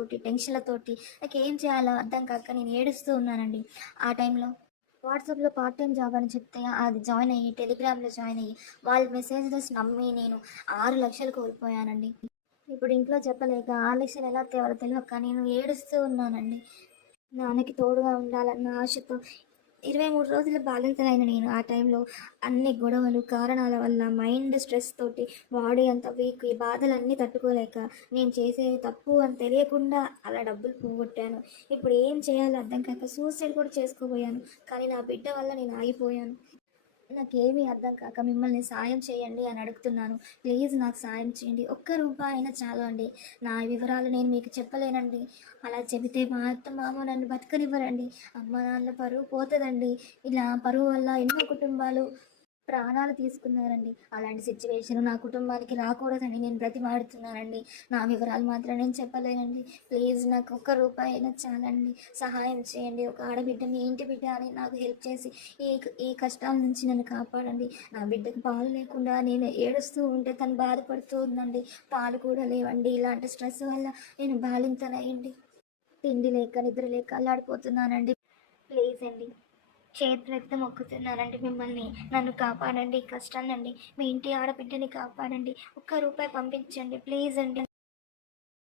బాధలతోటి, టెన్షన్‌లతోటి నాకేం చేయాలో అర్థం కాక నేను ఏడుస్తూ ఉన్నానండి. ఆ టైంలో వాట్సాప్‌లో పార్ట్ టైమ్ జాబ్ అని చెప్తే అది జాయిన్ అయ్యి, టెలిగ్రామ్‌లో జాయిన్ అయ్యి, వాళ్ళ మెసేజెస్ నమ్మి నేను 6,00,000 కోల్పోయానండి. ఇప్పుడు ఇంట్లో చెప్పలేక 6,00,000 ఎలా తేవాలో తెలవక నేను ఏడుస్తూ ఉన్నానండి. నాన్నకి తోడుగా ఉండాలన్న ఆశతో 23 రోజులు బాలింతనైన నేను ఆ టైంలో అన్ని గొడవలు, కారణాల వల్ల మైండ్ స్ట్రెస్ తోటి బాడీ అంతా వీక్, ఈ బాధలన్నీ తట్టుకోలేక నేను చేసేది తప్పు అని తెలియకుండా అలా డబ్బులు పోగొట్టాను. ఇప్పుడు ఏం చేయాలో అర్థం కాక సూసైడ్ కూడా చేసుకోబోయాను. కానీ నా బిడ్డ వల్ల నేను ఆగిపోయాను. నాకేమీ అర్థం కాక మిమ్మల్ని సాయం చేయండి అని అడుగుతున్నాను. ప్లీజ్ నాకు సాయం చేయండి. ఒక్క రూపాయి అయినా చాలు అండి. నా వివరాలు నేను మీకు చెప్పలేనండి. అలా చెబితే మా అత్త, మామ నన్ను బతకనివ్వరండి. అమ్మ, నాన్నల పరువు పోతదండి. ఇలా పరువు వల్ల ఎన్నో కుటుంబాలు ప్రాణాలు తీసుకున్నారండి. అలాంటి సిచ్యువేషన్ నా కుటుంబానికి రాకూడదని నేను బ్రతిమాడుతున్నానండి. నా వివరాలు మాత్రం నేను చెప్పలేనండి. ప్లీజ్ నాకు ఒక్క రూపాయి అయినా చాలండి. సహాయం చేయండి. ఒక ఆడబిడ్డ, మీ ఇంటి బిడ్డ అని నాకు హెల్ప్ చేసి ఈ ఈ కష్టాల నుంచి నన్ను కాపాడండి. నా బిడ్డకు పాలు లేకుండా నేను ఏడుస్తూ ఉంటే తను బాధపడుతూ ఉందండి. పాలు కూడా లేవండి. ఇలాంటి స్ట్రెస్ వల్ల నేను బాలింతనయ్యండి. తిండి లేక, నిద్ర లేక అల్లాడిపోతున్నానండి. ప్లీజ్ అండి. చేతులెత్తి మొక్కుతున్నానండి మిమ్మల్ని. నన్ను కాపాడండి ఈ కష్టం నుండి. మీ ఇంటి ఆడబిడ్డని కాపాడండి. ఒక్క రూపాయి పంపించండి ప్లీజ్ అండి.